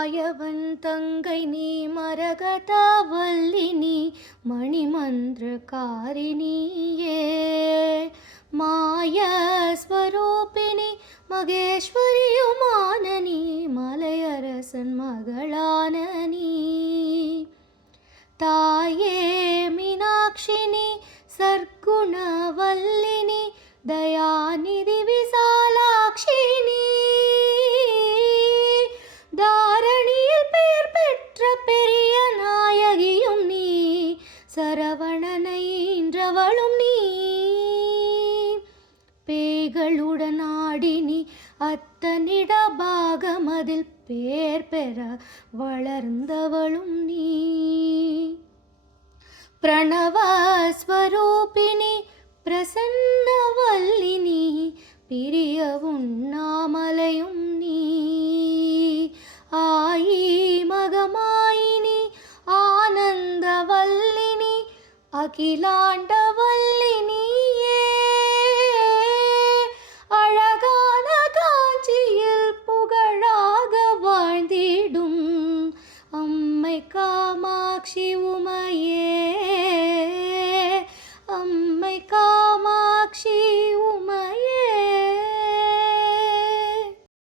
மாயவன் தங்கை நீ மரகத வல்லினி மணிமந்திரகாரிணியே மாய ஸ்வரூபிணி மகேஸ்வரியுமான நீ மலையரசன் மகளான நீ தாயே மீனாட்சினி சர்க்குணவல்லினி தயாநிதி விசாலாட்சினி தாரணியில் பெயர் பெற்ற பெரிய நாயகியும் நீ சரவணனை ஈன்றவளும் நீ பேய்களுடன் ஆடினி அத்தனிட பாகமதில் பேர் பெற வளர்ந்தவளும் நீ பிரணவஸ்வரூபிணி பிரசன்னவல்லினி பிரிய உண்ணாமலையும் நீ ஆயி மகமாயினி ஆனந்தவல்லினி அகிலாண்டவல்லி